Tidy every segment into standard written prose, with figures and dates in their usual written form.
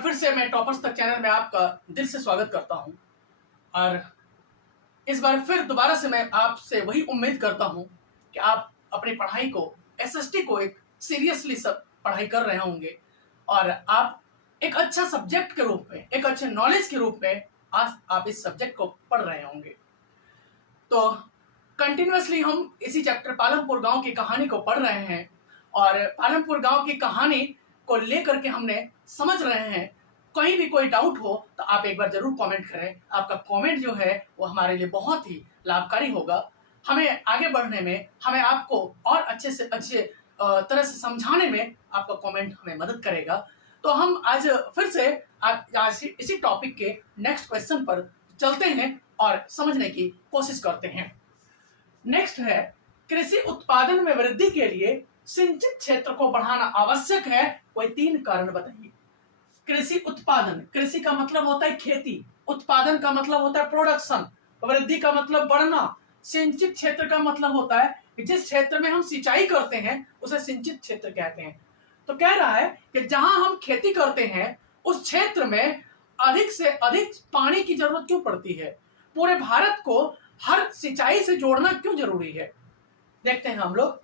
बार फिर से मैं टॉपर्स तक चैनल में आपका दिल से स्वागत करता हूं। और इस बार फिर दोबारा से मैं आपसे वही उम्मीद करता हूं कि आप अपनी पढ़ाई को, एसएसटी को एक सीरियसली सब पढ़ाई कर रहे होंगे और आप एक अच्छा सब्जेक्ट के रूप में, एक अच्छे नॉलेज के रूप में आज आप इस सब्जेक्ट को पढ़ रहे होंगे। तो कंटिन्यूअसली हम इसी चैप्टर पालमपुर गांव की कहानी को पढ़ रहे हैं और पालमपुर गांव की कहानी को लेकर के हमने समझ रहे हैं। कहीं भी कोई डाउट हो तो आप एक बार जरूर कमेंट करें। आपका कमेंट जो है वो हमारे लिए बहुत ही लाभकारी होगा। हमें आगे बढ़ने में, हमें आपको और अच्छे से अच्छे तरह से समझाने में आपका कमेंट हमें मदद करेगा। तो हम आज फिर से आज इसी टॉपिक के नेक्स्ट क्वेश्चन पर चलते हैं और समझने की कोशिश करते हैं। नेक्स्ट है, कृषि उत्पादन में वृद्धि के लिए सिंचित क्षेत्र को बढ़ाना आवश्यक है। कोई 3 कारण बताइए। कृषि उत्पादन, कृषि का मतलब होता है खेती, उत्पादन का मतलब होता है प्रोडक्शन, वृद्धि का मतलब बढ़ना, सिंचित क्षेत्र का मतलब होता है कि जिस क्षेत्र में हम सिंचाई करते हैं उसे सिंचित क्षेत्र कहते हैं। तो कह रहा है कि जहां हम खेती करते हैं उस क्षेत्र में अधिक से अधिक पानी की जरूरत क्यों पड़ती है, पूरे भारत को हर सिंचाई से जोड़ना क्यों जरूरी है। देखते हैं हम लोग।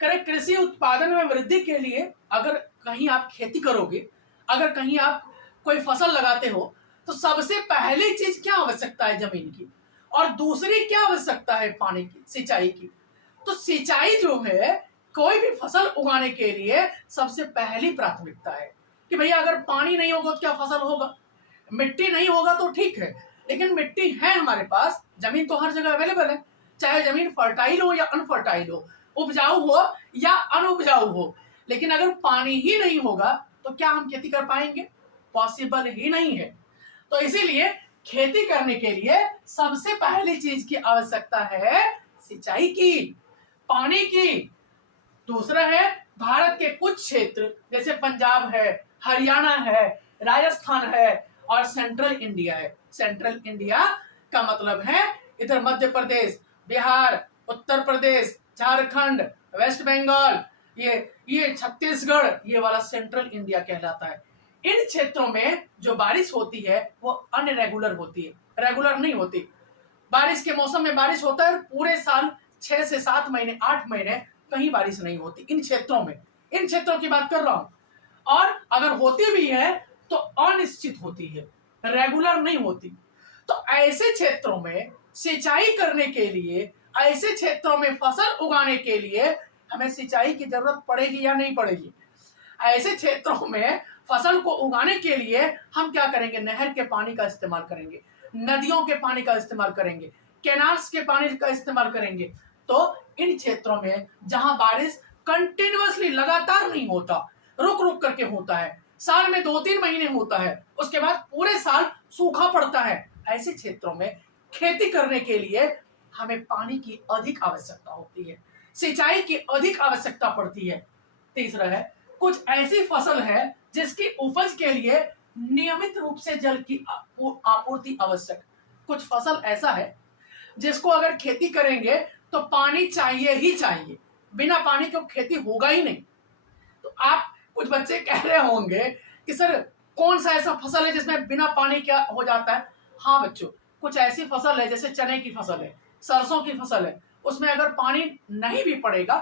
करें, कृषि उत्पादन में वृद्धि के लिए अगर कहीं आप खेती करोगे, अगर कहीं आप कोई फसल लगाते हो, तो सबसे पहली चीज क्या आवश्यकता है, जमीन की, और दूसरी क्या आवश्यकता है, पानी की, सिंचाई की। तो सिंचाई जो है कोई भी फसल उगाने के लिए सबसे पहली प्राथमिकता है कि भैया अगर पानी नहीं होगा तो क्या फसल होगा। मिट्टी नहीं होगा तो ठीक है, लेकिन मिट्टी है हमारे पास, जमीन तो हर जगह अवेलेबल है, चाहे जमीन फर्टाइल हो या अनफर्टाइल हो, उपजाऊ हो या अनउपजाऊ हो, लेकिन अगर पानी ही नहीं होगा तो क्या हम खेती कर पाएंगे, पॉसिबल ही नहीं है। तो इसीलिए खेती करने के लिए सबसे पहली चीज की आवश्यकता है सिंचाई की, पानी की। दूसरा है, भारत के कुछ क्षेत्र जैसे पंजाब है, हरियाणा है, राजस्थान है और सेंट्रल इंडिया है। सेंट्रल इंडिया का मतलब है इधर मध्य प्रदेश, बिहार, उत्तर प्रदेश, झारखंड, वेस्ट बंगाल, ये छत्तीसगढ़, ये वाला सेंट्रल इंडिया कहलाता है। इन क्षेत्रों में जो बारिश होती है वो अनरेगुलर होती है, रेगुलर नहीं होती। बारिश के मौसम में बारिश होता है, पूरे साल 6 से 7 महीने, 8 महीने कहीं बारिश नहीं होती इन क्षेत्रों में। इन क्षेत्रों की बात कर रहा हूं। और अगर होती भी है तो अनिश्चित होती है, रेगुलर नहीं होती। तो ऐसे क्षेत्रों में सिंचाई करने के लिए, ऐसे क्षेत्रों में फसल उगाने के लिए हमें सिंचाई की जरूरत पड़ेगी या नहीं पड़ेगी। ऐसे क्षेत्रों में फसल को उगाने के लिए हम क्या करेंगे, नहर के पानी का इस्तेमाल करेंगे, नदियों के पानी का इस्तेमाल करेंगे, कैनाल्स के पानी का इस्तेमाल करेंगे। तो इन क्षेत्रों में जहां बारिश कंटिन्यूअसली लगातार नहीं होता, रुक रुक करके होता है, साल में 2-3 महीने होता है, उसके बाद पूरे साल सूखा पड़ता है, ऐसे क्षेत्रों में खेती करने के लिए हमें पानी की अधिक आवश्यकता होती है, सिंचाई की अधिक आवश्यकता पड़ती है। तीसरा है, कुछ ऐसी फसल है जिसकी उपज के लिए नियमित रूप से जल की आपूर्ति आवश्यक। कुछ फसल ऐसा है जिसको अगर खेती करेंगे तो पानी चाहिए ही चाहिए, बिना पानी के खेती होगा ही नहीं। तो आप कुछ बच्चे कह रहे होंगे कि सर कौन सा ऐसा फसल है जिसमें बिना पानी क्या हो जाता है। हाँ बच्चों, कुछ ऐसी फसल है जैसे चने की फसल है, सरसों की फसल है, उसमें अगर पानी नहीं भी पड़ेगा,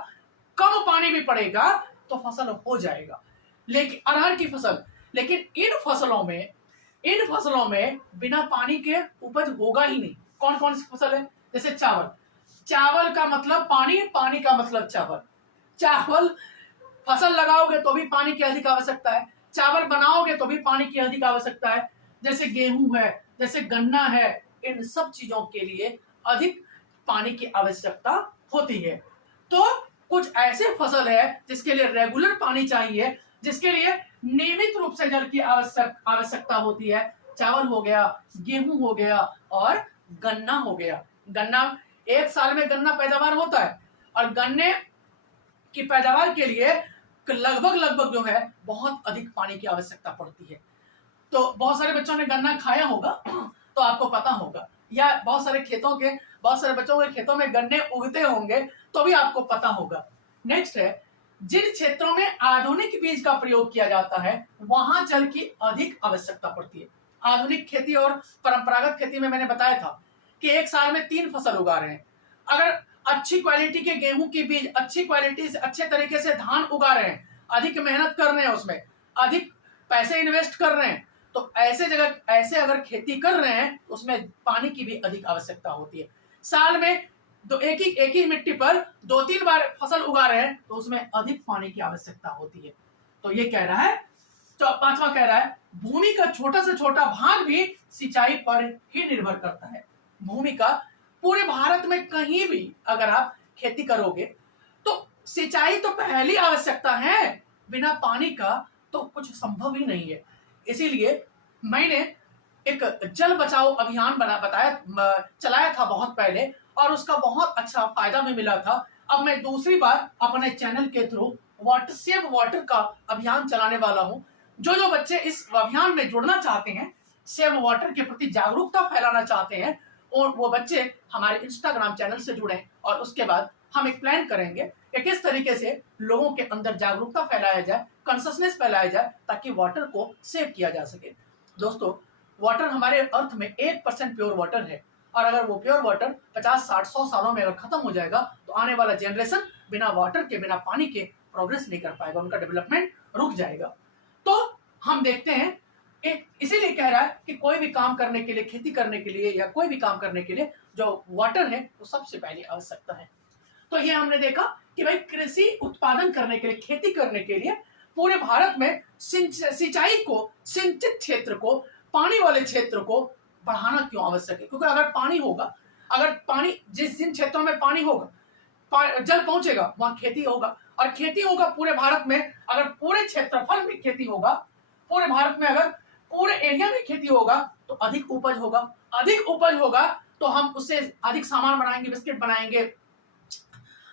कम पानी भी पड़ेगा तो फसल हो जाएगा। लेकिन अरहर की फसल, लेकिन इन फसलों में बिना पानी के उपज होगा ही नहीं। कौन कौन सी फसल है, जैसे चावल, चावल का मतलब पानी, पानी का मतलब चावल। चावल फसल लगाओगे तो भी पानी की अधिक आवश्यकता है, चावल बनाओगे तो भी पानी की अधिक आवश्यकता है। जैसे गेहूं है, जैसे गन्ना है, इन सब चीजों के लिए अधिक पानी की आवश्यकता होती है। तो कुछ ऐसे फसल है जिसके लिए रेगुलर पानी चाहिए, जिसके लिए नियमित रूप से जल की आवश्यकता होती है। चावल हो गया, गेहूं हो गया और गन्ना हो गया। गन्ना, एक साल में गन्ना पैदावार होता है और गन्ने की पैदावार के लिए लगभग जो है बहुत अधिक पानी की आवश्यकता पड़ती है। तो बहुत सारे बच्चों ने गन्ना खाया होगा तो आपको पता होगा, या बहुत सारे बच्चों के खेतों में गन्ने उगते होंगे तो भी आपको पता होगा। नेक्स्ट है, जिन क्षेत्रों में आधुनिक बीज का प्रयोग किया जाता है वहां जल की अधिक आवश्यकता पड़ती है। आधुनिक खेती और परंपरागत खेती में मैंने बताया था कि एक साल में 3 फसल उगा रहे हैं। अगर अच्छी क्वालिटी के गेहूं की बीज, अच्छी क्वालिटी से अच्छे तरीके से धान उगा रहे हैं, अधिक मेहनत कर रहे हैं, उसमें अधिक पैसे इन्वेस्ट कर रहे हैं, तो ऐसे जगह ऐसे अगर खेती कर रहे हैं उसमें पानी की भी अधिक आवश्यकता होती है। साल में एक ही मिट्टी पर 2-3 बार फसल उगा रहे हैं तो उसमें अधिक पानी की आवश्यकता होती है। तो ये कह रहा है, तो पांचवा कह रहा है भूमि का छोटा से छोटा भाग भी सिंचाई पर ही निर्भर करता है। भूमि का पूरे भारत में कहीं भी अगर आप खेती करोगे तो सिंचाई तो पहली आवश्यकता है, बिना पानी का तो कुछ संभव ही नहीं है। इसीलिए मैंने एक जल बचाओ अभियान चलाया था बहुत पहले और उसका बहुत अच्छा फायदा भी मिला था। अब मैं दूसरी बार अपने चैनल के थ्रू वाटर सेव वाटर का अभियान चलाने वाला हूं। जो बच्चे इस अभियान में जुड़ना चाहते हैं, सेव वाटर के प्रति जागरूकता फैलाना चाहते हैं, और वो बच्चे हमारे इंस्टाग्राम चैनल से जुड़े और उसके बाद हम एक प्लान करेंगे कि किस तरीके से लोगों के अंदर जागरूकता फैलाया जाए, कॉन्शियसनेस फैलाया जाए, ताकि वाटर को सेव किया जा सके। दोस्तों, वाटर हमारे अर्थ में 1% प्योर वाटर है और अगर वो प्योर वाटर 50, 60, 100 सालों में अगर खत्म हो जाएगा तो आने वाला जनरेशन बिना वाटर के, बिना पानी के प्रोग्रेस नहीं कर पाएगा, उनका डेवलपमेंट रुक जाएगा। तो हम देखते हैं, इसीलिए कह रहा है कि कोई भी काम करने के लिए, खेती करने के लिए या कोई भी काम करने के लिए जो वाटर है वो सबसे पहली आवश्यकता है। तो ये हमने देखा कि भाई कृषि उत्पादन करने के लिए, खेती करने के लिए पूरे भारत में सिंचाई को, सिंचित क्षेत्र को, पानी वाले क्षेत्र को बढ़ाना क्यों आवश्यक है। क्योंकि अगर पानी होगा, अगर पानी जिन क्षेत्रों में पानी होगा, जल पहुंचेगा, वहां खेती होगा और खेती होगा पूरे भारत में। अगर पूरे क्षेत्रफल में खेती होगा, पूरे भारत में अगर पूरे एरिया में खेती होगा तो अधिक उपज होगा। अधिक उपज होगा तो हम उससे अधिक सामान बनाएंगे, बिस्किट बनाएंगे,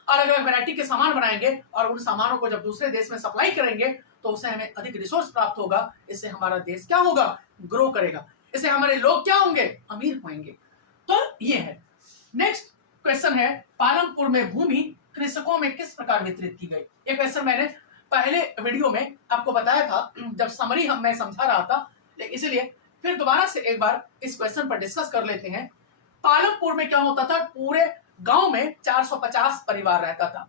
अलग अलग वैरायटी के सामान बनाएंगे और उन सामानों को जब दूसरे देश में सप्लाई करेंगे तो उससे हमें अधिक रिसोर्स प्राप्त होगा। इससे हमारा देश क्या होगा, ग्रो करेगा। इससे हमारे लोग क्या होंगे, अमीर होंगे। तो ये है। नेक्स्ट क्वेश्चन है, पालमपुर में भूमि कृषकों में किस प्रकार वितरित की गई। ये क्वेश्चन मैंने पहले वीडियो में आपको बताया था जब समरी मैं समझा रहा था, इसलिए फिर दोबारा से एक बार इस क्वेश्चन पर डिस्कस कर लेते हैं। पालमपुर में क्या होता था, पूरे गांव में 450 परिवार रहता था।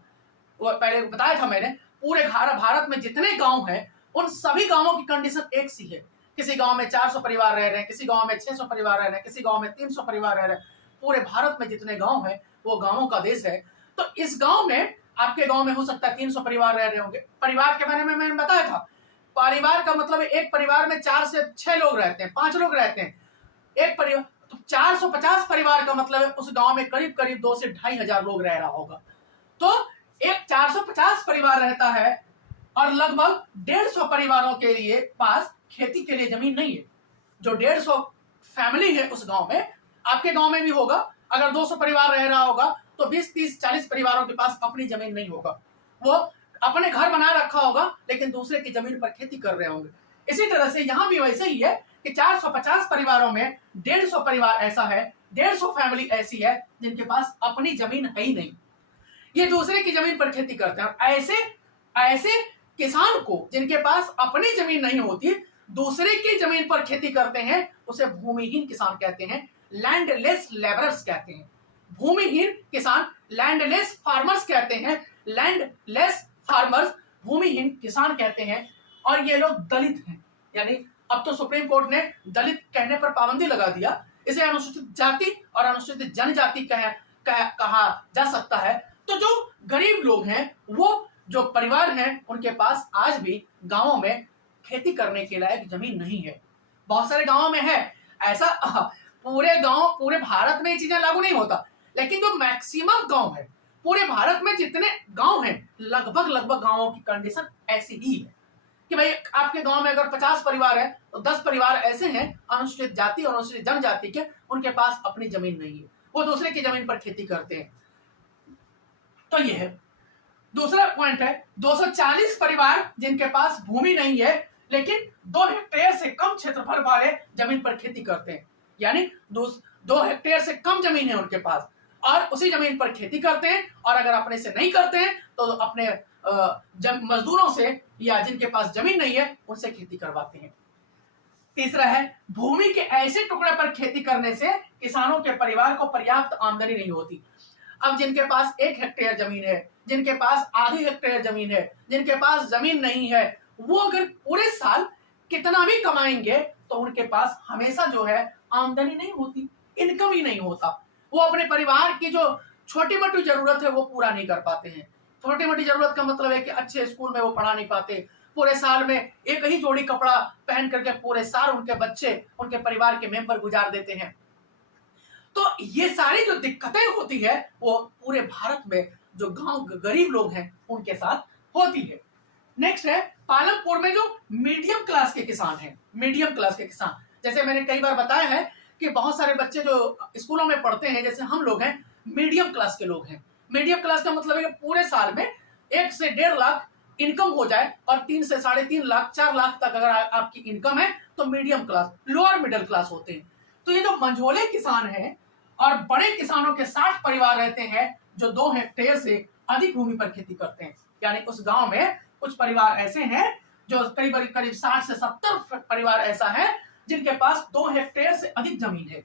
वो पहले बताया था मैंने, पूरे भारत में जितने गांव हैं उन सभी गांवों की कंडीशन एक सी है। किसी गांव में 400 परिवार रह रहे हैं, किसी गांव में 600 परिवार रह रहे हैं, किसी गांव में 300 परिवार रह रहे हैं। पूरे भारत में जितने गांव हैं वो गांवों का देश है। तो इस गांव में, आपके गांव में हो सकता है 300 परिवार रह रहे होंगे। परिवार के बारे में मैंने बताया था, परिवार का मतलब एक परिवार में 4 से 6 लोग रहते हैं, 5 लोग रहते हैं एक परिवार। तो 450 परिवार का मतलब है उस गांव में करीब करीब 2 से 2.5 हजार लोग रह रहा होगा। तो एक 450 परिवार रहता है और लगभग 150 परिवारों के लिए पास खेती के लिए जमीन नहीं है। जो 150 फैमिली है उस गांव में, आपके गांव में भी होगा। अगर 200 परिवार रह रहा होगा तो 20, 30, 40 परिवारों के पास अपनी जमीन नहीं होगा। वो अपने घर बना रखा होगा लेकिन दूसरे की जमीन पर खेती कर रहे होंगे। इसी तरह से यहां भी वैसे ही है कि 450 परिवारों में 150 परिवार ऐसा है, 150 फैमिली ऐसी है जिनके पास अपनी जमीन है ही नहीं, ये दूसरे की जमीन पर खेती करते हैं। ऐसे किसान को जिनके पास अपनी जमीन नहीं होती, दूसरे की जमीन पर खेती करते हैं, उसे भूमिहीन किसान कहते हैं, लैंडलेस लेबरर्स कहते हैं। भूमिहीन किसान लैंडलेस फार्मर्स कहते हैं, लैंडलेस फार्मर्स भूमिहीन किसान कहते हैं। और ये लोग दलित हैं, यानी अब तो सुप्रीम कोर्ट ने दलित कहने पर पाबंदी लगा दिया, इसे अनुसूचित जाति और अनुसूचित जनजाति कहा जा सकता है। तो जो गरीब लोग हैं, वो जो परिवार हैं, उनके पास आज भी गांवों में खेती करने के लायक जमीन नहीं है। बहुत सारे गांवों में है ऐसा, पूरे गांव, पूरे भारत में ये चीजें लागू नहीं होता, लेकिन जो मैक्सिमम गांव है, पूरे भारत में जितने गांव हैं, लगभग गांवों की कंडीशन ऐसी ही है कि भाई आपके गांव में अगर 50 परिवार है तो 10 परिवार ऐसे हैं अनुसूचित जाति और अनुसूचित जनजाति के, उनके पास अपनी जमीन नहीं है, वो दूसरे की जमीन पर खेती करते हैं। तो ये है। दूसरा पॉइंट है 240 परिवार जिनके पास भूमि नहीं है लेकिन 2 हेक्टेयर से कम क्षेत्रफल वाले जमीन पर खेती करते हैं, यानी 2 हेक्टेयर से कम जमीन है उनके पास और उसी जमीन पर खेती करते हैं। और अगर अपने से नहीं करते हैं तो अपने मजदूरों से या जिनके पास जमीन नहीं है उनसे खेती करवाते हैं। तीसरा है, भूमि के ऐसे टुकड़े पर खेती करने से किसानों के परिवार को पर्याप्त आमदनी नहीं होती। अब जिनके पास 1 हेक्टेयर जमीन है, जिनके पास आधी हेक्टेयर जमीन है, जिनके पास जमीन नहीं है, वो अगर पूरे साल कितना भी कमाएंगे तो उनके पास हमेशा जो है आमदनी नहीं होती, इनकम ही नहीं होता। वो अपने परिवार की जो छोटी मोटी जरूरत है वो पूरा नहीं कर पाते हैं। छोटी मोटी जरूरत का मतलब है कि अच्छे स्कूल में वो पढ़ा नहीं पाते, पूरे साल में एक ही जोड़ी कपड़ा पहन करके पूरे साल उनके बच्चे, उनके परिवार के मेंबर गुजार देते हैं। तो ये सारी जो दिक्कतें होती है वो पूरे भारत में जो गांव गरीब लोग हैं उनके साथ होती है। नेक्स्ट है, पालमपुर में जो मीडियम क्लास के किसान हैं, मीडियम क्लास के किसान, जैसे मैंने कई बार बताया है कि बहुत सारे बच्चे जो स्कूलों में पढ़ते हैं, जैसे हम लोग हैं, मीडियम क्लास के लोग हैं। मीडियम क्लास का मतलब है कि पूरे साल में 1 से 1.5 लाख इनकम हो जाए और 3 से 3.5 लाख 4 लाख तक अगर आपकी इनकम है तो medium class, lower middle class होते हैं। तो ये जो मंझोले किसान हैं और बड़े किसानों के 60 परिवार रहते हैं जो 2 हेक्टेयर से अधिक भूमि पर खेती करते हैं। यानी उस गांव में कुछ परिवार ऐसे हैं जो करीब 60 से 70 परिवार ऐसा है जिनके पास 2 हेक्टेयर से अधिक जमीन है,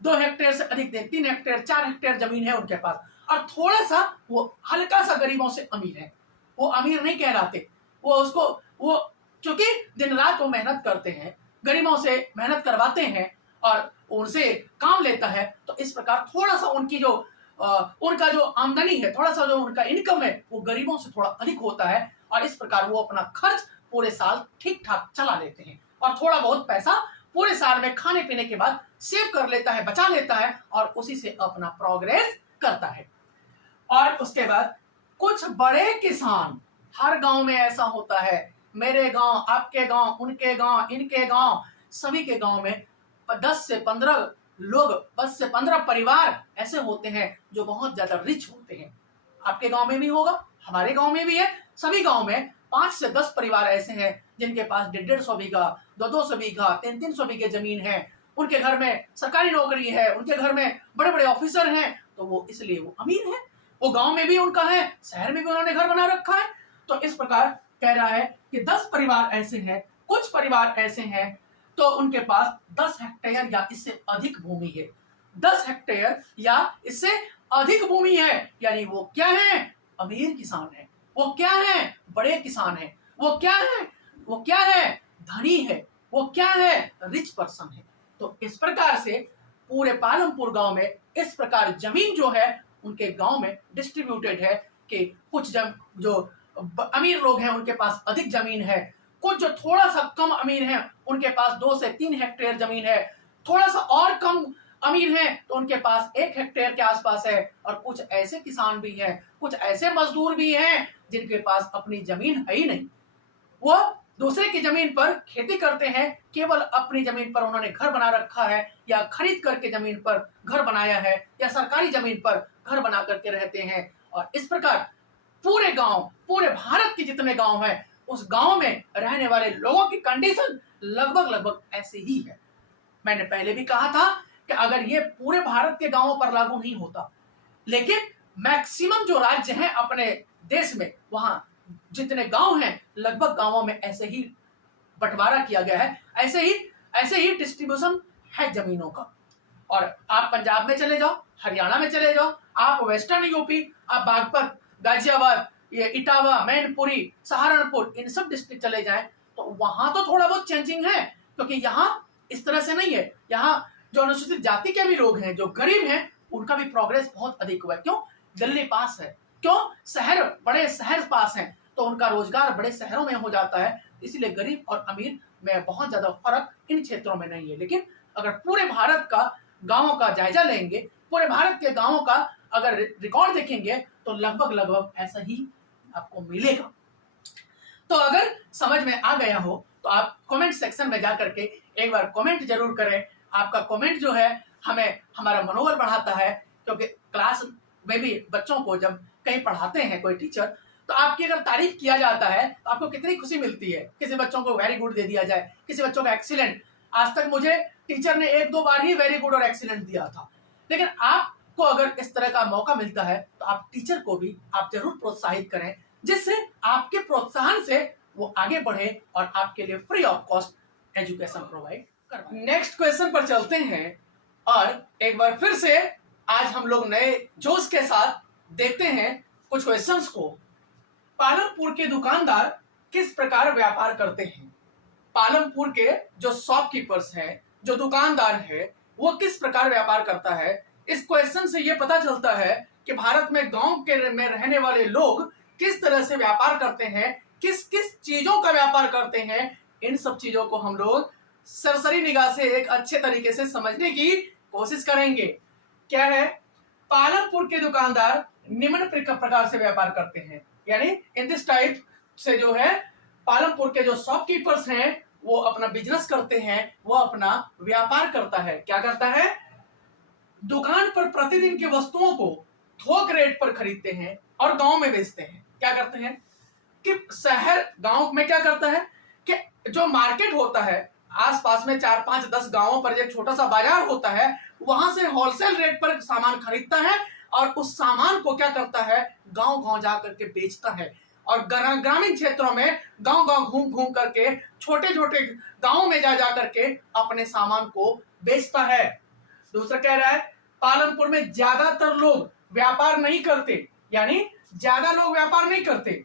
2 हेक्टेयर से अधिक, 3 हेक्टेयर 4 हेक्टेयर जमीन है उनके पास, और थोड़ा सा वो हल्का सा गरीबों से अमीर है। वो अमीर नहीं कहलाते, वो चूंकि दिन रात वो मेहनत करते हैं, गरीबों से मेहनत करवाते हैं और उनसे काम लेता है, तो इस प्रकार थोड़ा सा उनका जो आमदनी है, थोड़ा सा जो उनका इनकम है वो गरीबों से थोड़ा अधिक होता है, और इस प्रकार वो अपना खर्च पूरे साल ठीक ठाक चला लेते हैं और थोड़ा बहुत पैसा पूरे साल में खाने पीने के बाद सेव कर लेता है, बचा लेता है और उसी से अपना प्रोग्रेस करता है। और उसके बाद कुछ बड़े किसान, हर गांव में ऐसा होता है, मेरे गांव, आपके गांव, उनके गांव, इनके गांव, सभी के गांव में 10 से 15 लोग, 10 से 15 परिवार ऐसे होते हैं जो बहुत ज्यादा रिच होते हैं। आपके गांव में भी होगा, हमारे गांव में भी है, सभी गांव में 5 से 10 परिवार ऐसे हैं जिनके पास 150 बीघा, 200 बीघा, 300 बीघे जमीन है, उनके घर में सरकारी नौकरी है, उनके घर में बड़े बड़े ऑफिसर हैं, तो वो इसलिए वो अमीर है। वो गांव में भी उनका है, शहर में भी उन्होंने घर बना रखा है। तो इस प्रकार कह रहा है कि 10 परिवार ऐसे हैं, कुछ परिवार ऐसे हैं तो उनके पास 10 हेक्टेयर या इससे अधिक भूमि है, 10 हेक्टेयर या इससे अधिक भूमि है, यानी वो क्या है, अमीर किसान है। वो क्या है, बड़े किसान है। वो क्या है, धनी है। वो क्या है, रिच पर्सन है। तो इस प्रकार से पूरे पालमपुर गांव में इस प्रकार जमीन जो है उनके गांव में डिस्ट्रीब्यूटेड है कि कुछ जो अमीर लोग हैं उनके पास अधिक जमीन है, कुछ जो थोड़ा सा कम अमीर हैं उनके पास 2 से 3 हेक्टेयर जमीन है, थोड़ा सा और कम अमीर हैं तो उनके पास 1 हेक्टेयर के आसपास है, और कुछ ऐसे किसान भी हैं, कुछ ऐसे मजदूर भी हैं जिनके पास अपनी जमीन है ही नहीं। वो दूसरे की जमीन पर खेती करते हैं, केवल अपनी जमीन पर उन्होंने घर बना रखा है या खरीद करके जमीन पर घर बनाया है या सरकारी जमीन पर घर बना करके रहते हैं। और इस प्रकार पूरे गांव, पूरे भारत के जितने गांव हैं उस गांव में रहने वाले लोगों की कंडीशन लगभग ऐसी ही है। मैंने पहले भी कहा था कि अगर ये पूरे भारत के गांवों पर लागू नहीं होता, लेकिन मैक्सिमम जो राज्य हैं अपने देश में, वहां जितने गांव हैं लगभग गांवों में ऐसे ही बंटवारा किया गया है, ऐसे ही डिस्ट्रीब्यूशन है जमीनों का। और आप पंजाब में चले जाओ, हरियाणा में चले जाओ, आप वेस्टर्न यूपी, आप बागपत, गाजियाबाद, ये इटावा, मैनपुरी, सहारनपुर, इन सब डिस्ट्रिक्ट चले जाएं तो वहां तो थोड़ा बहुत चेंजिंग है, क्योंकि यहाँ इस तरह से नहीं है। यहाँ जो अनुसूचित जाति के भी लोग हैं, जो गरीब हैं, उनका भी प्रोग्रेस बहुत अधिक हुआ है। क्यों? दिल्ली पास है, क्यों? बड़े शहर पास हैं, तो उनका रोजगार बड़े शहरों में हो जाता है। इसलिए गरीब और अमीर में बहुत ज्यादा फर्क इन क्षेत्रों में नहीं है। लेकिन अगर पूरे भारत का गांवों का जायजा लेंगे, पूरे भारत के गांवों का अगर रिकॉर्ड देखेंगे तो लगभग ऐसा ही आपको मिलेगा। तो अगर समझ में आ गया हो तो आप कमेंट सेक्शन में जाकर के एक बार कमेंट जरूर करें। आपका कमेंट जो है हमें हमारा मनोबल बढ़ाता है, क्योंकि क्लास में भी बच्चों को जब कहीं पढ़ाते हैं कोई टीचर, तो आपकी अगर तारीफ किया जाता है तो आपको कितनी खुशी मिलती है। किसी बच्चों को वेरी गुड दे दिया जाए, किसी बच्चों को एक्सीलेंट। आज तक मुझे टीचर ने 1-2 बार ही वेरी गुड और एक्सीलेंट दिया था, लेकिन आपको अगर इस तरह का मौका मिलता है तो आप टीचर को भी आप जरूर प्रोत्साहित करें। जिससे आपके प्रोत्साहन से वो आगे बढ़े और आपके लिए free of cost education provide करवाए। नेक्स्ट क्वेश्चन पर चलते हैं और एक बार फिर से आज हम लोग नए जोश के साथ देखते हैं कुछ क्वेश्चंस को। पालमपुर के दुकानदार किस प्रकार व्यापार करते हैं? पालमपुर के जो शॉपकीपर्स हैं, जो दुकानदार है, वो किस प्रकार व्यापार करता है? इस क्वेश्चन से ये पता चलता है कि भारत में गांव के में रहने वाले लोग किस तरह से व्यापार करते हैं, किस किस चीजों का व्यापार करते हैं। इन सब चीजों को हम लोग सरसरी निगाह से एक अच्छे तरीके से समझने की कोशिश करेंगे। क्या है? पालमपुर के दुकानदार निम्न प्रकार से व्यापार करते हैं, यानी इन दिस टाइप से जो है पालमपुर के जो शॉपकीपर्स हैं वो अपना बिजनेस करते हैं, वो अपना व्यापार करता है। क्या करता है? दुकान पर प्रतिदिन की वस्तुओं को थोक रेट पर खरीदते हैं और गांव में बेचते हैं। क्या करते हैं कि शहर गांव में क्या करता है कि जो मार्केट होता है आसपास में 4, 5, 10 गांवों पर एक छोटा सा बाजार होता है, वहां से होलसेल रेट पर सामान खरीदता है और उस सामान को क्या करता है, गांव गांव जाकर के बेचता है। और ग्रामीण क्षेत्रों में गांव गांव घूम घूम करके छोटे छोटे गांवों में जा करके अपने सामान को बेचता है। दूसरा कह रहा है पालमपुर में ज्यादातर लोग व्यापार नहीं करते, यानी ज्यादा लोग व्यापार नहीं करते,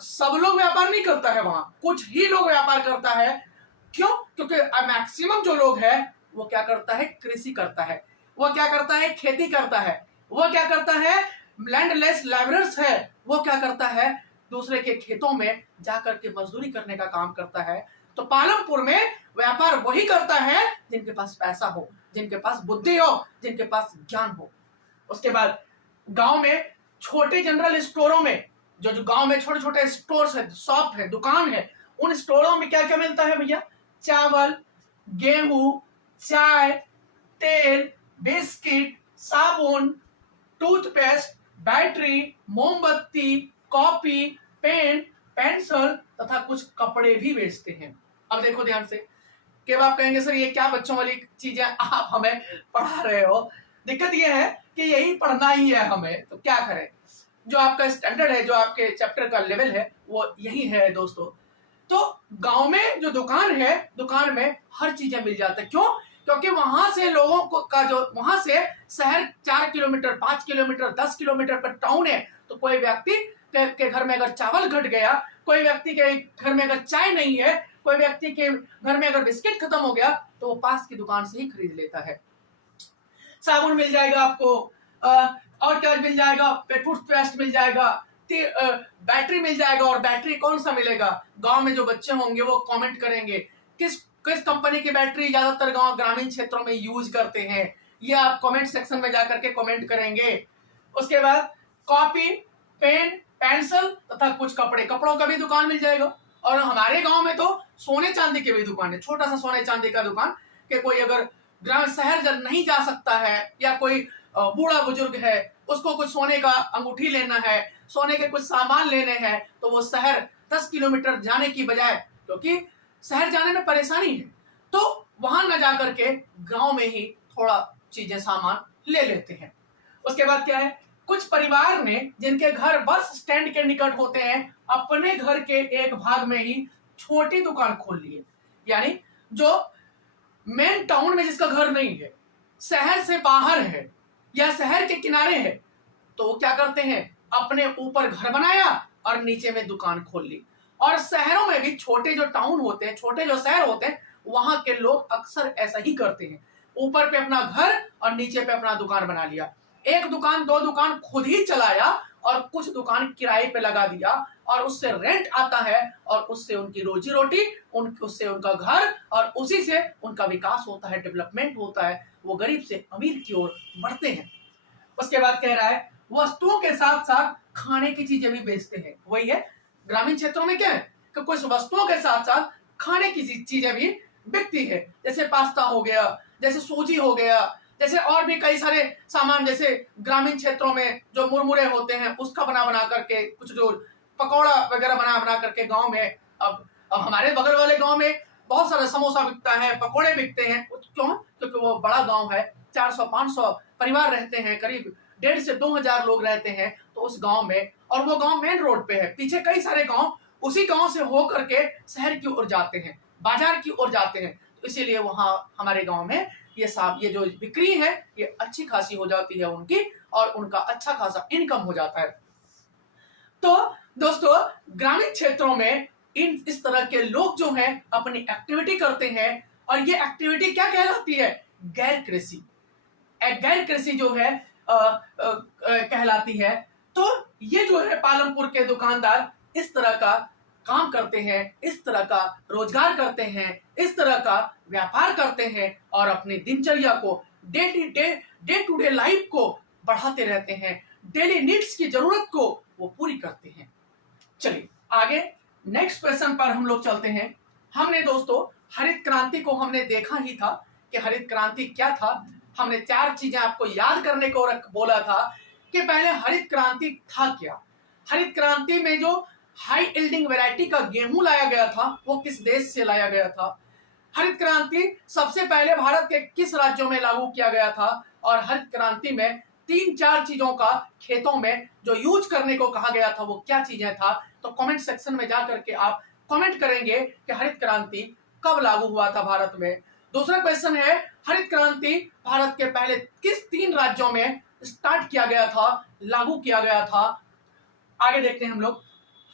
सब लोग व्यापार नहीं करता है, वहां कुछ ही लोग व्यापार करता है। क्यों? क्योंकि मैक्सिमम जो लोग है वो क्या करता है, कृषि करता है, वो क्या करता है, खेती करता है, वो क्या करता है, लैंडलेस लेबरर्स है, वो क्या करता है, दूसरे के खेतों में जाकर के मजदूरी करने का काम करता है। तो पालमपुर में व्यापार वही करता है जिनके पास पैसा हो, जिनके पास बुद्धि हो, जिनके पास ज्ञान हो। उसके बाद गांव में छोटे जनरल स्टोरों में जो गांव में छोटे छोटे स्टोर्स है, शॉप है, दुकान है, उन स्टोरों में क्या क्या मिलता है भैया? चावल, गेहूं, चाय, तेल, बिस्किट, साबुन, टूथपेस्ट, बैटरी, मोमबत्ती, कॉपी, पेन, पेंसिल तथा कुछ कपड़े भी बेचते हैं। अब देखो ध्यान से कि आप कहेंगे सर ये क्या बच्चों वाली चीजें आप हमें पढ़ा रहे हो। दिक्कत ये है कि यही पढ़ना ही है हमें, तो क्या करें, जो आपका स्टैंडर्ड है, जो आपके चैप्टर का लेवल है वो यही है दोस्तों। तो गांव में जो दुकान है, दुकान में हर चीजें मिल जाती है। क्यों? क्योंकि वहां से लोगों को का जो वहां से शहर 4 किलोमीटर, 5 किलोमीटर, 10 किलोमीटर पर टाउन है, तो कोई व्यक्ति के घर में अगर चावल घट गया, कोई व्यक्ति के घर में अगर चाय नहीं है, कोई व्यक्ति के घर में अगर बिस्किट खत्म हो गया, तो वो पास की दुकान से ही खरीद लेता है। साबुन मिल जाएगा आपको, और क्या मिल जाएगा, टूथपेस्ट मिल जाएगा, बैटरी मिल जाएगा। और बैटरी कौन सा मिलेगा? गांव में जो बच्चे होंगे वो कमेंट करेंगे किस किस कंपनी की बैटरी ज्यादातर गांव ग्रामीण क्षेत्रों में यूज करते हैं, ये आप कमेंट सेक्शन में जाकर के कमेंट करेंगे। उसके बाद कॉपी, पेन, पेंसिल तथा कुछ कपड़े, कपड़ों का भी दुकान मिल जाएगा। और हमारे गांव में तो सोने चांदी की भी दुकान है, छोटा सा सोने चांदी का दुकान, कि कोई अगर ग्रामीण शहर नहीं जा सकता है या कोई बूढ़ा बुजुर्ग है, उसको कुछ सोने का अंगूठी लेना है, सोने के कुछ सामान लेने हैं, तो वो शहर 10 किलोमीटर जाने की बजाय, क्योंकि शहर जाने में परेशानी है, तो वहां न जाकर के गांव में ही थोड़ा चीजें सामान ले लेते हैं। उसके बाद क्या है, कुछ परिवार ने जिनके घर बस स्टैंड के निकट होते हैं, अपने घर के एक भाग में ही छोटी दुकान खोल ली है। यानी जो मेन टाउन में जिसका घर नहीं है, शहर से बाहर है या शहर के किनारे है, तो वो क्या करते हैं, अपने ऊपर घर बनाया और नीचे में दुकान खोल ली। और शहरों में भी छोटे जो टाउन होते हैं, छोटे जो शहर होते हैं, वहां के लोग अक्सर ऐसा ही करते हैं, ऊपर पे अपना घर और नीचे पे अपना दुकान बना लिया। एक दुकान, दो दुकान खुद ही चलाया और कुछ दुकान किराए पे लगा दिया, और उससे रेंट आता है और उससे उनकी रोजी रोटी, उससे उनका घर, और उसी से उनका विकास होता है, डेवलपमेंट होता है, वो गरीब से अमीर की ओर बढ़ते हैं। उसके बाद कह रहा है वस्तुओं के साथ साथ खाने की चीजें भी बेचते हैं। वही है, ग्रामीण क्षेत्रों में क्या है कि कुछ वस्तुओं के साथ साथ खाने की चीजें भी बिकती है, जैसे पास्ता हो गया, जैसे सूजी हो गया, जैसे और भी कई सारे सामान, जैसे ग्रामीण क्षेत्रों में जो मुरमुरे होते हैं उसका बना करके, कुछ जो पकौड़ा वगैरह बना करके गांव में, अब हमारे बगल वाले गांव में बहुत सारा समोसा बिकता है, पकौड़े बिकते हैं। क्यों? क्योंकि वो बड़ा गांव है, 400-500 परिवार रहते हैं, करीब 1,500 से 2,000 लोग रहते हैं तो उस गांव में, और वो गांव मेन रोड पे है, पीछे कई सारे गांव उसी गांव से होकर के शहर की ओर जाते हैं, बाजार की ओर जाते हैं। तो इसीलिए वहां हमारे गांव में ये जो बिक्री है ये अच्छी खासी हो जाती है उनकी, और उनका अच्छा खासा इनकम हो जाता है। तो दोस्तों, ग्रामीण क्षेत्रों में इस तरह के लोग जो हैं अपनी एक्टिविटी करते हैं, और ये एक्टिविटी क्या कहलाती है? गैर कृषि। गैर कृषि जो है कहलाती है। तो ये जो है पालमपुर के दुकानदार इस तरह का काम करते हैं, इस तरह का रोजगार करते हैं, इस तरह का व्यापार करते हैं, और अपनी दिनचर्या को डे टू डे लाइफ को बढ़ाते रहते हैं, डेली नीड्स की जरूरत को वो पूरी करते हैं। चलिए आगे नेक्स्ट क्वेश्चन पर हम लोग चलते हैं। हमने दोस्तों हरित क्रांति को हमने देखा ही था कि हरित क्रांति क्या था। हमने 4 चीजें आपको याद करने को बोला था कि पहले हरित क्रांति था क्या। हरित क्रांति में जो हाई यील्डिंग वैरायटी का गेहूं लाया गया था वो किस देश से लाया गया था। हरित क्रांति सबसे पहले भारत के किस राज्यों में लागू किया गया था, और हरित क्रांति में 3-4 चीजों का खेतों में जो यूज करने को कहा गया था वो क्या चीजें था। तो कमेंट सेक्शन में जाकर के आप कमेंट करेंगे कि हरित क्रांति कब लागू हुआ था भारत में। दूसरा क्वेश्चन है, हरित क्रांति भारत के पहले किस 3 राज्यों में स्टार्ट किया गया था, लागू किया गया था। आगे देखते हैं हम लोग।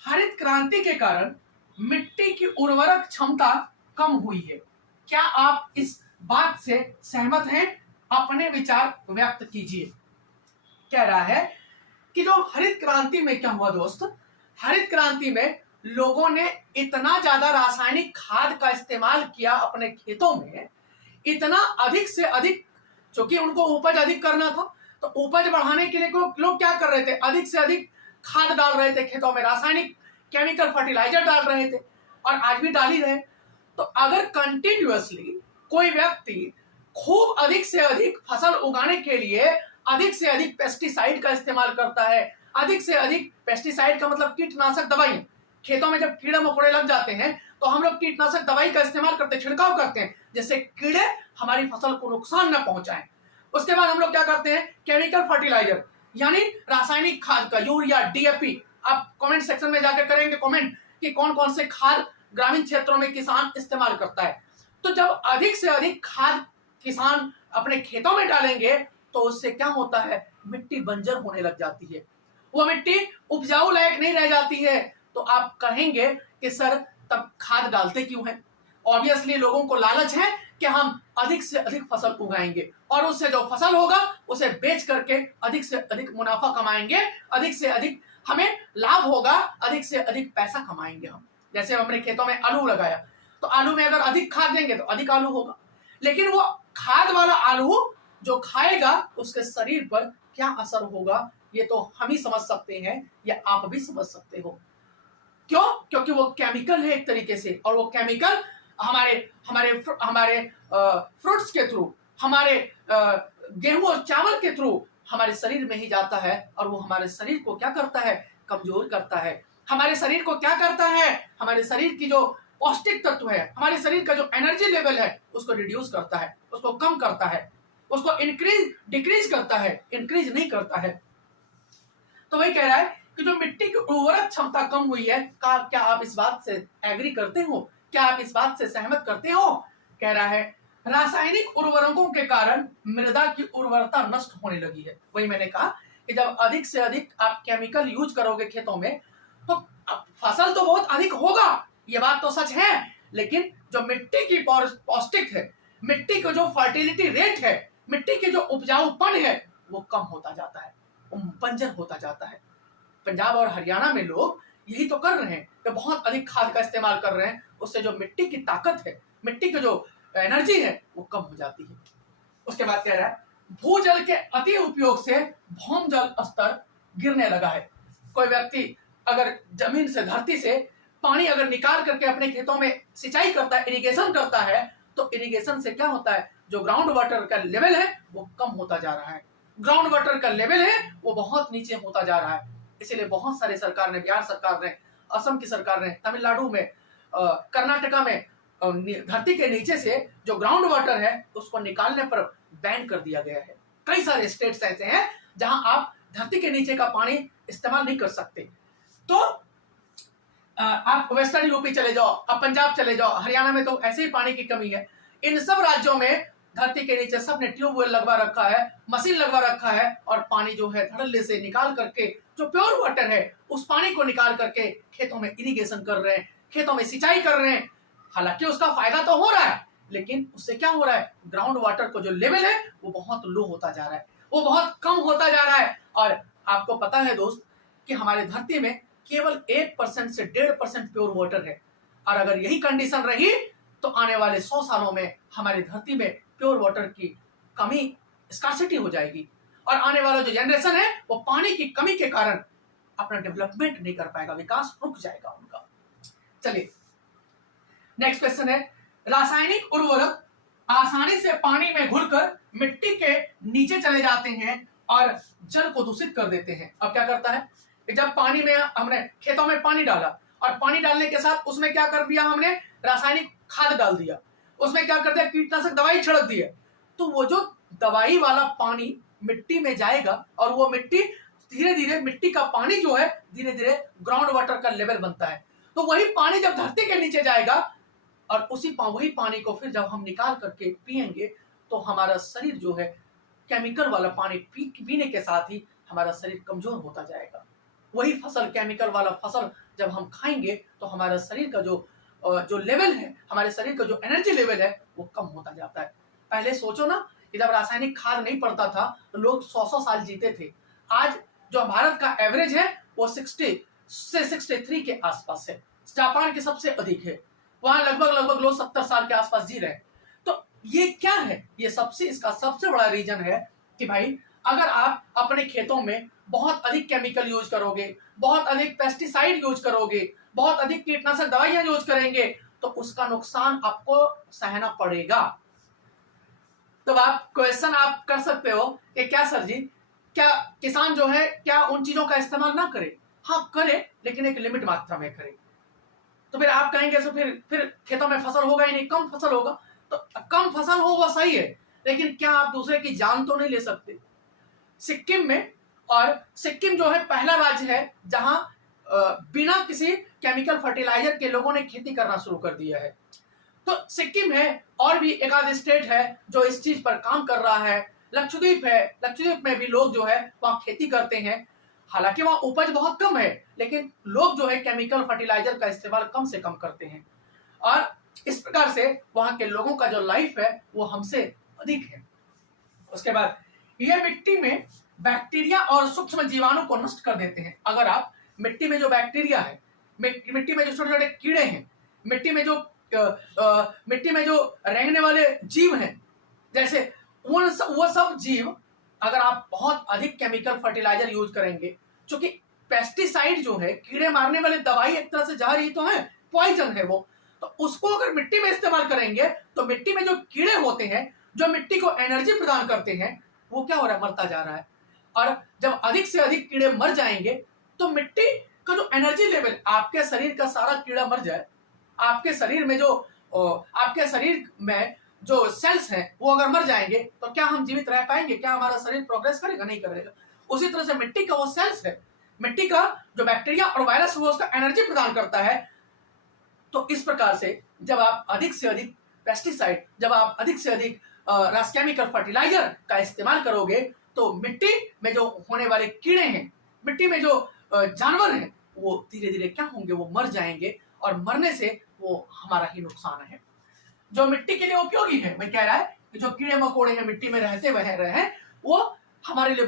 हरित क्रांति के कारण मिट्टी की उर्वरक क्षमता कम हुई है। क्या आप इस बात से सहमत हैं? अपने विचार व्यक्त कीजिए। कह रहा है कि जो हरित क्रांति में क्या हुआ दोस्त, हरित क्रांति में लोगों ने इतना ज्यादा रासायनिक खाद का इस्तेमाल किया अपने खेतों में, इतना अधिक से अधिक, क्योंकि उनको उपज अधिक करना था, तो उपज बढ़ाने के लिए लोग क्या कर रहे थे? अधिक से अधिक खाद डाल रहे थे खेतों में, रासायनिक केमिकल फर्टिलाइजर डाल रहे थे, और आज भी डाल ही रहे। तो अगर कंटिन्यूअसली कोई व्यक्ति खूब अधिक से अधिक फसल उगाने के लिए अधिक से अधिक पेस्टिसाइड का इस्तेमाल करता है, अधिक से अधिक पेस्टिसाइड का मतलब कीटनाशक दवाई, खेतों में जब कीड़े मकोड़े लग जाते हैं तो हम लोग कीटनाशक दवाई का इस्तेमाल करते हैं, छिड़काव करते हैं, जिससे कीड़े हमारी फसल को नुकसान न पहुंचाएं। उसके बाद हम लोग क्या करते हैं? केमिकल फर्टिलाइजर यानी रासायनिक खाद का, यूरिया, डीएपी। आप कमेंट सेक्शन में जाकर करेंगे कमेंट कि कौन कौन से खाद ग्रामीण क्षेत्रों में किसान इस्तेमाल करता है। तो जब अधिक से अधिक खाद किसान अपने खेतों में डालेंगे तो उससे क्या होता है? मिट्टी बंजर होने लग जाती है, वो मिट्टी उपजाऊ लायक नहीं रह जाती है। तो आप कहेंगे कि सर तब खाद डालते क्यों हैं? ऑब्वियसली लोगों को लालच है कि हम अधिक से अधिक फसल उगाएंगे, और उससे जो फसल होगा उसे बेच करके अधिक से अधिक मुनाफा कमाएंगे, अधिक से अधिक हमें लाभ होगा, अधिक से अधिक पैसा कमाएंगे हम। जैसे हमने खेतों में आलू लगाया, तो आलू में अगर अधिक खाद देंगे तो अधिक आलू होगा, लेकिन वो खाद वाला आलू जो खाएगा उसके शरीर पर क्या असर होगा ये तो हम ही समझ सकते हैं, या आप भी समझ सकते हो। क्यों? क्योंकि वो केमिकल है एक तरीके से, और वो केमिकल हमारे हमारे हमारे फ्रूट्स के थ्रू, हमारे गेहूं और चावल के थ्रू हमारे शरीर में ही जाता है, और वो हमारे शरीर को क्या करता है? कमजोर करता है। हमारे शरीर को क्या करता है? हमारे शरीर की जो पौष्टिक तत्व है, हमारे शरीर का जो एनर्जी लेवल है उसको रिड्यूस करता है, उसको कम करता है, उसको डिक्रीज करता है, इंक्रीज नहीं करता है। तो वही कह रहा है कि जो मिट्टी की उर्वरक क्षमता कम हुई है, क्या आप इस बात से एग्री करते हो? क्या आप इस बात से सहमत करते हो? कह रहा है रासायनिक उर्वरकों के कारण मृदा की उर्वरता नष्ट होने लगी है। वही मैंने कहा कि जब अधिक से अधिक आप केमिकल यूज करोगे खेतों में तो फसल तो बहुत अधिक होगा, ये बात तो सच है, लेकिन जो मिट्टी की पौष्टिक है, मिट्टी का जो फर्टिलिटी रेट है, मिट्टी की जो उपजाऊपन है वो कम होता जाता है, वो बंजर होता जाता है। पंजाब और हरियाणा में लोग यही तो कर रहे हैं कि बहुत अधिक खाद का इस्तेमाल कर रहे हैं, उससे जो मिट्टी की ताकत है, मिट्टी की जो एनर्जी है वो कम हो जाती है। उसके बाद कह रहा है भूजल के अति उपयोग से भौम जल स्तर गिरने लगा है। कोई व्यक्ति अगर जमीन से, धरती से पानी अगर निकाल करके अपने खेतों में सिंचाई करता है, इरिगेशन करता है, तो इरिगेशन से क्या होता है? जो ग्राउंड वाटर का लेवल है वो कम होता जा रहा है, ग्राउंड वाटर का लेवल है वो बहुत नीचे होता जा रहा है। इसीलिए बहुत सारे सरकार ने, बिहार सरकार ने, असम की सरकार ने, तमिलनाडु में, कर्नाटका में धरती के नीचे से जो ग्राउंड वाटर है उसको निकालने पर बैन कर दिया गया है। कई सारे स्टेट्स ऐसे हैं जहां आप धरती के नीचे का पानी इस्तेमाल नहीं कर सकते। तो आप वेस्टर्न यूपी चले जाओ, अब पंजाब चले जाओ, हरियाणा में तो ऐसे ही पानी की कमी है। इन सब राज्यों में धरती के नीचे सबने ट्यूबवेल लगवा रखा है, मशीन लगवा रखा है, और पानी जो है धड़ल्ले से निकाल करके, जो प्योर वाटर है, उस पानी को निकाल करके खेतों में इरिगेशन कर रहे हैं, खेतों में सिंचाई कर रहे हैं। हालांकि उसका फायदा तो हो रहा है, लेकिन उससे क्या हो रहा है, ग्राउंड वाटर को जो लेवल है वो बहुत लो होता जा रहा है, वो बहुत कम होता जा रहा है। और आपको पता है दोस्त कि हमारे धरती में केवल 1% से 1.5% प्योर वाटर है, और अगर यही कंडीशन रही तो आने वाले 100 सालों में हमारी धरती में प्योर वाटर की कमी, स्कार्सिटी हो जाएगी, और आने वाला जो जनरेशन है वो पानी की कमी के कारण अपना डेवलपमेंट नहीं कर पाएगा, विकास रुक जाएगा उनका। चलिए नेक्स्ट क्वेश्चन है, रासायनिक उर्वरक आसानी से पानी में घुलकर मिट्टी के नीचे चले जाते हैं और जल को दूषित कर देते हैं। अब क्या करता है, जब पानी में हमने खेतों में पानी डाला, और पानी डालने के साथ उसमें क्या कर दिया, हमने रासायनिक खाद डाल दिया, उसमें क्या कर दिया, कीटनाशक दवाई छिड़क दी है, तो वो जो दवाई वाला पानी मिट्टी में जाएगा, और वो मिट्टी धीरे धीरे, मिट्टी का पानी जो है धीरे धीरे ग्राउंड वाटर का लेवल बनता है। तो वही पानी जब धरती के नीचे जाएगा, और वही पानी को फिर जब हम निकाल करके पिएंगे, तो हमारा शरीर जो है केमिकल वाला पानी पीने के साथ ही हमारा शरीर कमजोर होता जाएगा। वही फसल, केमिकल वाला फसल जब हम खाएंगे, तो हमारा शरीर का जो लेवल है, हमारे शरीर का जो एनर्जी लेवल है वो कम होता जाता है। पहले सोचो ना कि जब रासायनिक खाद नहीं पड़ता था तो लोग 100-100 साल जीते थे। आज जो भारत का एवरेज है वो 60 से 63 के आसपास है, जापान के सबसे अधिक है, वहां लगभग लोग 70 साल के आसपास जी रहे हैं। तो ये क्या है, ये इसका सबसे बड़ा रीजन है कि भाई अगर आप अपने खेतों में बहुत अधिक केमिकल यूज करोगे, बहुत अधिक पेस्टिसाइड यूज करोगे, बहुत अधिक कीटनाशक दवाइयां यूज करेंगे, तो उसका नुकसान आपको सहना पड़ेगा। तो आप क्वेश्चन आप कर सकते हो कि क्या सर जी, क्या किसान जो है क्या उन चीजों का इस्तेमाल ना करे? हाँ करे, लेकिन एक लिमिट मात्रा में करे। तो फिर आप कहेंगे तो फिर खेतों में फसल होगा ही नहीं, कम फसल होगा। तो कम फसल हो वो सही है, लेकिन क्या आप दूसरे की जान तो नहीं ले सकते? सिक्किम में, और सिक्किम जो है पहला राज्य है जहां बिना किसी केमिकल फर्टिलाइजर के लोगों ने खेती करना शुरू कर दिया है। तो सिक्किम है, और भी एक आध स्टेट है जो इस चीज पर काम कर रहा है। लक्षद्वीप है, लक्षद्वीप में भी लोग जो है वहां खेती करते हैं। हालांकि वहां उपज बहुत कम है, लेकिन लोग जो है केमिकल फर्टिलाइजर का इस्तेमाल कम से कम करते हैं, और इस प्रकार से वहां के लोगों का जो लाइफ है वो हमसे अधिक है। उसके बाद ये मिट्टी में बैक्टीरिया और सूक्ष्म जीवाणु को नष्ट कर देते हैं। अगर आप मिट्टी में जो बैक्टीरिया है, मिट्टी में जो छोटे छोटे कीड़े हैं, मिट्टी में जो रेंगने वाले जीव हैं, जैसे वो सब जीव, अगर आप बहुत अधिक केमिकल फर्टिलाइजर यूज करेंगे, क्योंकि पेस्टिसाइड जो है, कीड़े मारने वाले दवाई एक तरह से जहर ही तो है, पॉइजन है वो, तो उसको अगर मिट्टी में इस्तेमाल करेंगे तो मिट्टी में जो कीड़े होते हैं, जो मिट्टी को एनर्जी प्रदान करते हैं, वो क्या हो रहा है, मरता जा रहा है। और जब अधिक से अधिक कीड़े मर जाएंगे तो मिट्टी का जो एनर्जी लेवल, आपके शरीर का सारा कीड़ा मर जाए, आपके शरीर में जो सेल्स हैं वो अगर मर जाएंगे, तो क्या हम जीवित रह पाएंगे? क्या हमारा शरीर प्रोग्रेस करेगा? नहीं करेगा। उसी तरह से मिट्टी का वो सेल्स है, मिट्टी का जो बैक्टीरिया और वायरस वो उसका एनर्जी प्रदान करता है। तो इस प्रकार से जब आप अधिक से अधिक पेस्टिसाइड, जब आप अधिक से अधिक केमिकल फर्टिलाइजर का इस्तेमाल करोगे, तो मिट्टी में जो होने वाले कीड़े हैं, मिट्टी में जो जानवर हैं, वो धीरे धीरे क्या होंगे, वो मर जाएंगे, और मरने से वो हमारा ही नुकसान है। जो मिट्टी के लिए उपयोगी है, मैं कह रहा है कि जो कीड़े मकोड़े हैं मिट्टी में रहते बह रहे हैं, वो हमारे लिए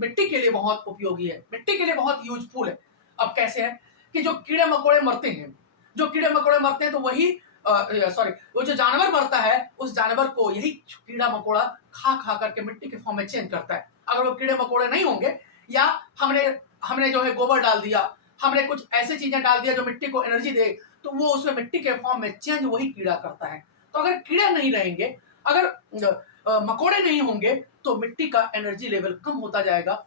मिट्टी के लिए बहुत उपयोगी है, मिट्टी के लिए बहुत यूजफुल है। अब कैसे है कि जो कीड़े मकोड़े मरते हैं, तो वही वो जो जानवर मरता है, उस जानवर को यही कीड़ा मकोड़ा खा करके मिट्टी के फॉर्म में चेंज करता है। अगर वो कीड़े मकोड़े नहीं होंगे, या हमने जो है गोबर डाल दिया, हमने कुछ ऐसे चीजें डाल दिया जो मिट्टी को एनर्जी दे, तो वो उसमें मिट्टी के फॉर्म में चेंज वही कीड़ा करता है। तो अगर कीड़े नहीं रहेंगे, अगर मकोड़े नहीं होंगे, तो मिट्टी का एनर्जी लेवल कम होता जाएगा।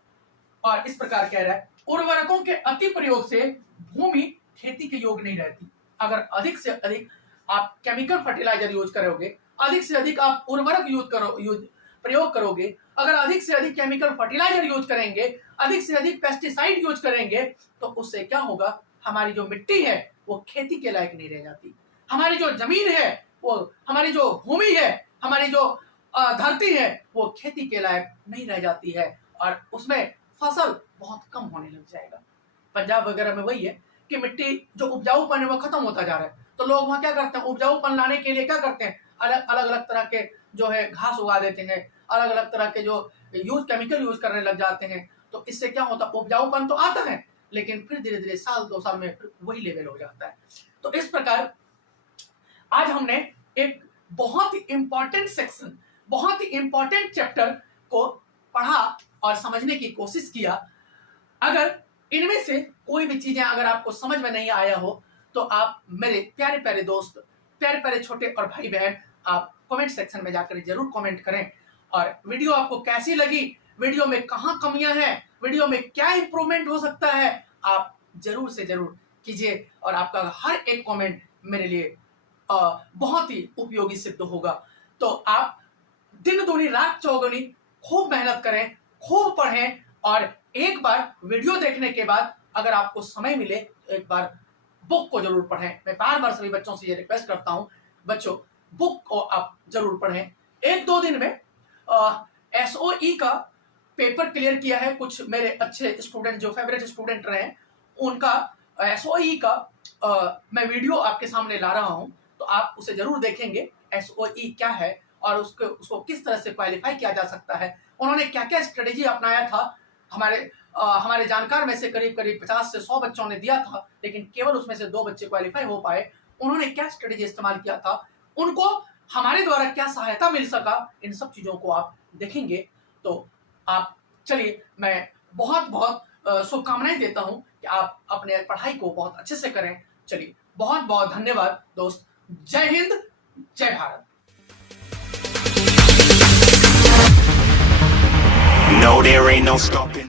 और इस प्रकार कह रहा है, उर्वरकों के अति प्रयोग से भूमि खेती के योग्य नहीं रहती। अगर अधिक से अधिक आप केमिकल फर्टिलाइजर यूज करोगे, अधिक से अधिक आप उर्वरक प्रयोग करोगे, अगर अधिक से अधिक केमिकल फर्टिलाइजर यूज करेंगे, अधिक से अधिक पेस्टिसाइड यूज करेंगे, तो उससे क्या होगा, हमारी जो मिट्टी है वो खेती के लायक नहीं रह जाती। हमारी जो जमीन है, वो हमारी जो भूमि है, हमारी जो धरती है, वो खेती के लायक नहीं रह जाती है और उसमें फसल बहुत कम होने लग जाएगा। पंजाब वगैरह में वही है कि मिट्टी जो उपजाऊपन है वो खत्म होता जा रहा है, तो लोग वहाँ क्या करते हैं, उपजाऊपन लाने के लिए क्या करते हैं, अलग अलग तरह के जो है घास उगा देते हैं, अलग अलग तरह के जो केमिकल यूज करने लग जाते हैं। तो इससे क्या होता है, उपजाऊपन तो आता है लेकिन फिर धीरे धीरे साल 2 साल में वही लेवल हो जाता है। तो इस प्रकार आज हमने एक बहुत ही इंपॉर्टेंट सेक्शन, बहुत ही इंपॉर्टेंट चैप्टर को पढ़ा और समझने की कोशिश किया। अगर इनमें से कोई भी चीजें अगर आपको समझ में नहीं आया हो तो आप मेरे प्यारे प्यारे दोस्त, प्यारे प्यारे छोटे और भाई बहन, आप कमेंट सेक्शन में जाकर जरूर कमेंट करें। और वीडियो आपको कैसी लगी, वीडियो में कहाँ कमियां हैं, वीडियो में क्या इंप्रूवमेंट हो सकता है, आप जरूर से जरूर कीजिए और आपका हर एक कमेंट मेरे लिए बहुत ही उपयोगी सिद्ध होगा। तो आप दिन दूनी रात चौगुनी खूब मेहनत करें, खूब पढ़ें और एक बार वीडियो देखने के बाद अगर आपको समय मिले एक बार बुक को जरूर पढ़ें। मैं बार बार सभी बच्चों से ये रिक्वेस्ट करता हूं, बच्चों बुक को आप जरूर पढ़ें। 1-2 दिन में SOE का पेपर क्लियर किया है कुछ मेरे अच्छे स्टूडेंट, जो फेवरेट स्टूडेंट रहे, उनका SOE का मैं वीडियो आपके सामने ला रहा हूं, तो आप उसे जरूर देखेंगे। SOE क्या है और उसको किस तरह से क्वालिफाई किया जा सकता है, उन्होंने क्या क्या स्ट्रेटेजी अपनाया था। हमारे जानकार में से करीब 50 से 100 बच्चों ने दिया था, लेकिन केवल उसमें से 2 बच्चे क्वालिफाई हो पाए। उन्होंने क्या स्ट्रेटेजी इस्तेमाल किया था, उनको हमारे द्वारा क्या सहायता मिल सका, इन सब चीजों को आप देखेंगे। तो आप चलिए, मैं बहुत बहुत शुभकामनाएं देता हूं कि आप अपने पढ़ाई को बहुत अच्छे से करें। चलिए, बहुत बहुत धन्यवाद दोस्त। जय हिंद, जय Bharat. No, there ain't no stopping.